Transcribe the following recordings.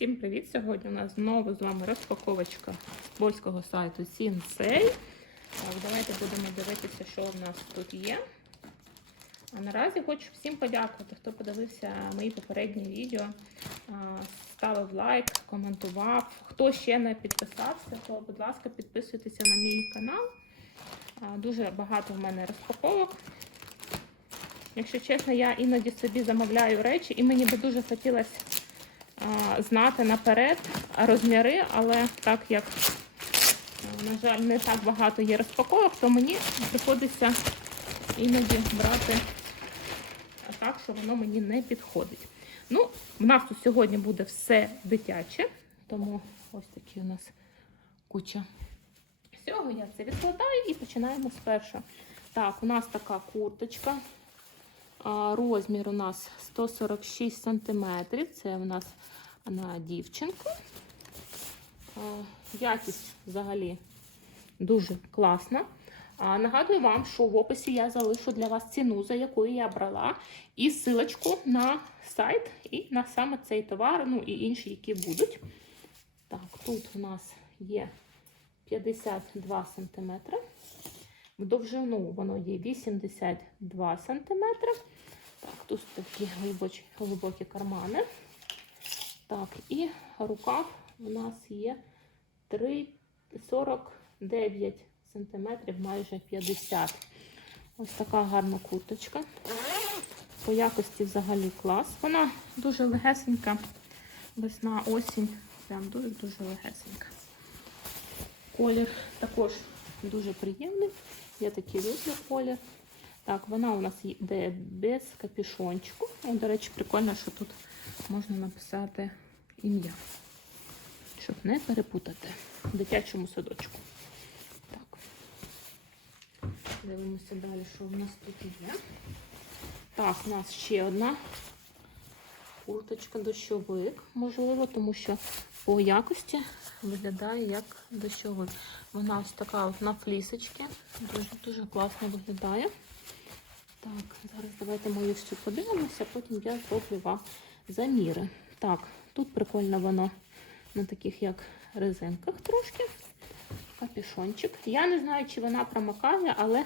Всім привіт! Сьогодні у нас знову з вами розпаковочка польського сайту Сінсей. Так, давайте будемо дивитися, що в нас тут є. А наразі хочу всім подякувати, хто подивився мої попередні відео, ставив лайк, коментував. Хто ще не підписався, то, будь ласка, підписуйтеся на мій канал. Дуже багато в мене розпаковок. Якщо чесно, я іноді собі замовляю речі, і мені би дуже хотілося знати наперед розміри, але так як, на жаль, не так багато є розпаковок, то мені приходиться іноді брати так, що воно мені не підходить. Ну, в нас тут сьогодні буде все дитяче, тому ось такі у нас куча всього. Я це відкладаю і починаємо з першого. Так, у нас така курточка. Розмір у нас 146 см. Це у нас на дівчинку. Якість взагалі дуже класна. Нагадую вам, що в описі я залишу для вас ціну, за якою я брала, і ссылочку на сайт і на саме цей товар, ну і інші, які будуть. Так, тут у нас є 52 см. В довжину воно є 82 см. Так, тут такі глибокі, глибокі кармани. Так, і рукав у нас є 3, 49 см, майже 50 Ось така гарна курточка. По якості взагалі клас. Вона дуже легесенька. Весна, осінь. Прям дуже-дуже легесенька. Колір також дуже приємний. Я такий люблю колір. Так, вона у нас йде без капюшончику. О, до речі, прикольно, що тут можна написати ім'я, щоб не перепутати в дитячому садочку. Так, дивимося далі, що в нас тут є. Так, у нас ще одна курточка дощовик, можливо, тому що по якості виглядає як дощовик. Вона ось така от на флісочці. Дуже дуже класно виглядає. Так, зараз давайте ми її всю подивимося, потім я зроблю вам заміри. Так, тут прикольно воно на таких як резинках трошки. Капюшончик. Я не знаю, чи вона промокає, але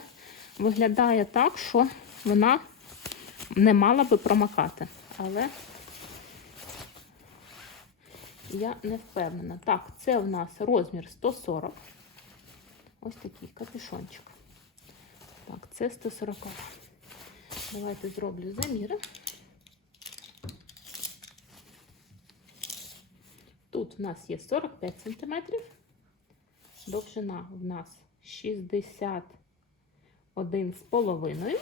виглядає так, що вона не мала би промокати. Але я не впевнена. Так, це у нас розмір 140. Ось такий капюшончик. Так, це 140. Давайте зроблю заміри. Тут в нас є 45 см. Довжина в нас 61 з половиною.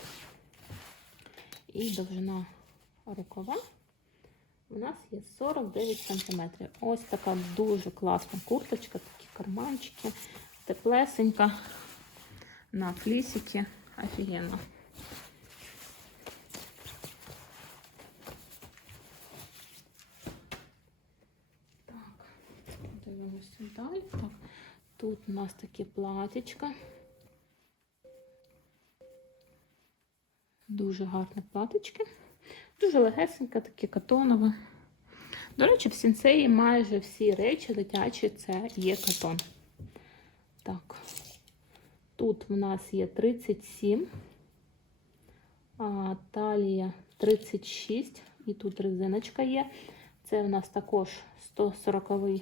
І довжина рукава у нас є 49 см. Ось така дуже класна курточка, такі карманчики, теплесенька, на флісики. Офігенно. Так, дивимося далі. Так, тут у нас такі платічка. Дуже гарне платочки. Дуже легесеньке, таке катонове. До речі, в сінцеї майже всі речі дитячі це є катон. Так, тут в нас є 37, а, талія 36, і тут резиночка є. Це в нас також 140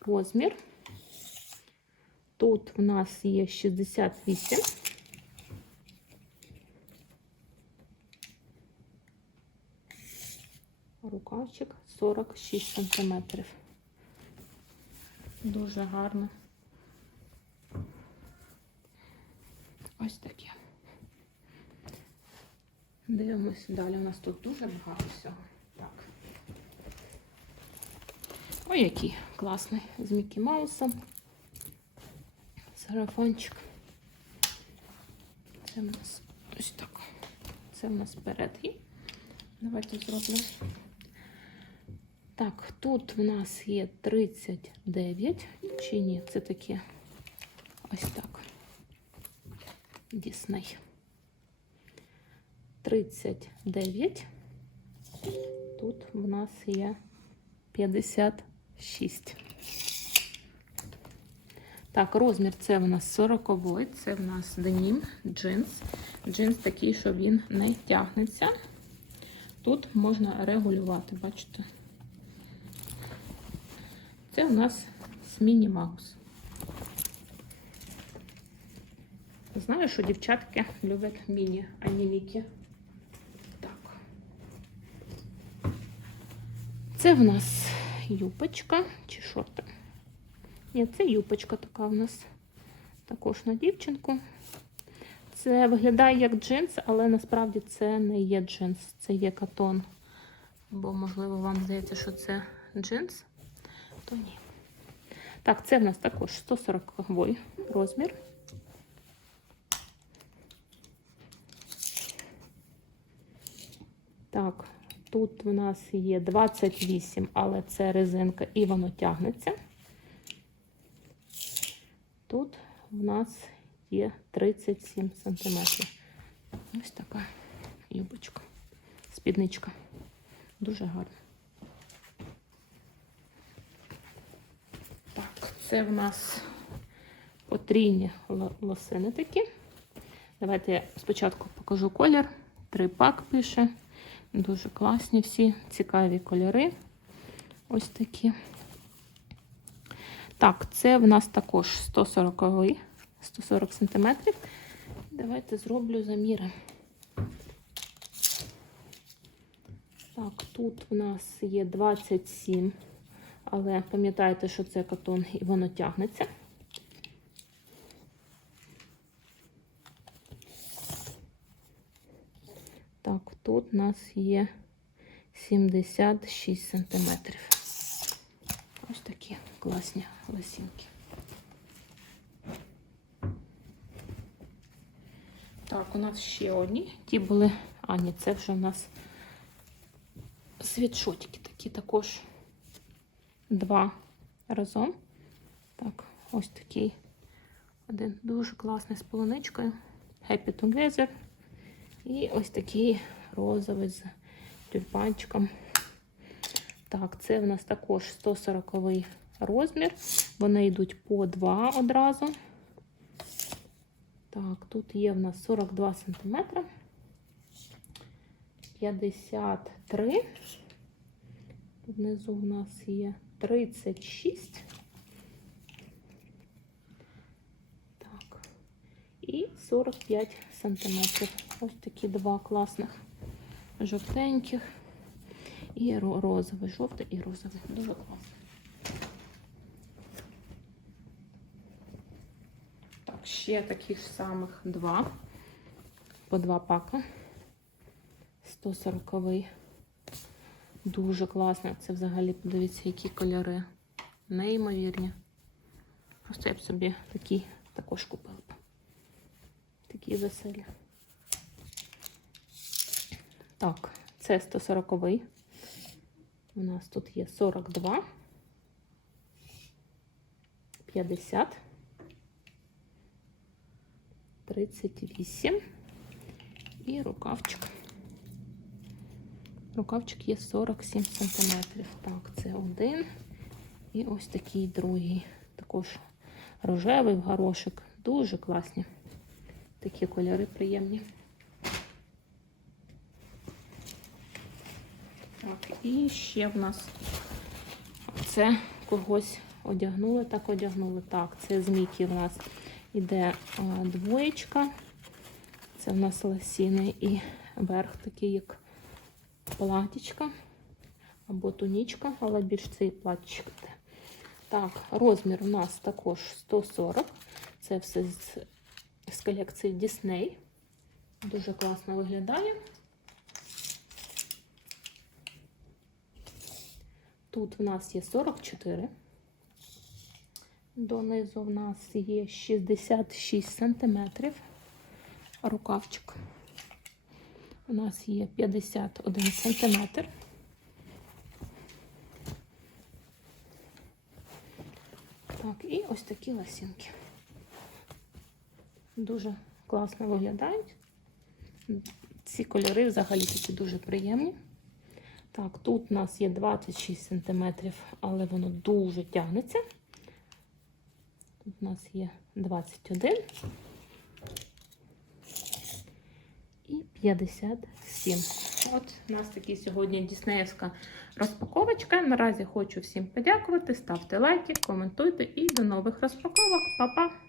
розмір. Тут в нас є 68. Рукавчик 46 сантиметрів. Дуже гарно. Ось таке. Дивимося далі. У нас тут дуже багато всього. Так. Ой, який класний з Мікі Маусом. Сарафончик. Це в нас ось так. Це в нас передгій. Давайте зроблю. Так, тут в нас є 39, чи ні, це таке ось так. Дісней. 39. Тут в нас є 56. Так, розмір це в нас 40 це в нас денім, джинс. Джинс такий, що він не тягнеться. Тут можна регулювати, бачите? Це у нас Міні Маус. Знаю, що дівчатки люблять міні, а не мікі. Так. Це в нас юбочка чи шорти. Ні, це юбочка така в нас. Також на дівчинку. Це виглядає як джинс, але насправді це не є джинс, це є катон. Бо, можливо, вам здається, що це джинс, то ні. Так, це в нас також 140 розмір. Так, тут в нас є 28, але це резинка і воно тягнеться. Тут в нас є 37 сантиметрів. Ось така юбочка, спідничка. Дуже гарна. Це в нас потрійні лосини такі. Давайте я спочатку покажу колір. Трипак пише. Дуже класні всі, цікаві кольори. Ось такі. Так, це в нас також 140 140 см. Давайте зроблю заміри. Так, тут в нас є 27, але пам'ятайте, що це катон і воно тягнеться. Так, тут у нас є 76 сантиметрів. Ось такі класні лосінки. Так, у нас ще одні. Ті були. А, ні, це вже у нас світшотики такі також два разом. Так, ось такий один дуже класний з полуничкою. Happy Together. І ось такий розовий з тюльпанчиком. Так, це в нас також 140 розмір. Вони йдуть по два одразу. Так, тут є в нас 42 см. 53. Тут внизу в нас є 36. Так. І 45 сантиметрів. Ось такі два класних жовтеньких. І розовий, жовтий і розовий. Дуже класно. Так, ще таких самих два. По два пака. 140 Дуже класно. Це взагалі, подивіться, які кольори. Неймовірні. Просто я б собі такі також купила б. Такі веселі. Так, це 140 У нас тут є 42, 50, 38 і рукавчик. Рукавчик є 47 сантиметрів. Так, це один. І ось такий другий. Також рожевий в горошик. Дуже класні. Такі кольори приємні. Так, і ще в нас це когось одягнули, так одягнули. Так, це з Мікі в нас іде двоєчка. Це в нас лосіни і верх такий, як платічка або тунічка, але більш цей платічок. Так, розмір у нас також 140. Це все з, з колекції Disney. Дуже класно виглядає. Тут в нас є 44. Донизу в нас є 66 сантиметрів. Рукавчик. У нас є 51 сантиметр. Так, і ось такі лосінки. Дуже класно виглядають. Ці кольори взагалі такі дуже приємні. Так, тут у нас є 26 см, але воно дуже тягнеться. Тут у нас є 21 і 57. От у нас такі сьогодні діснеївська розпаковочка. Наразі хочу всім подякувати. Ставте лайки, коментуйте і до нових розпаковок. Па-па!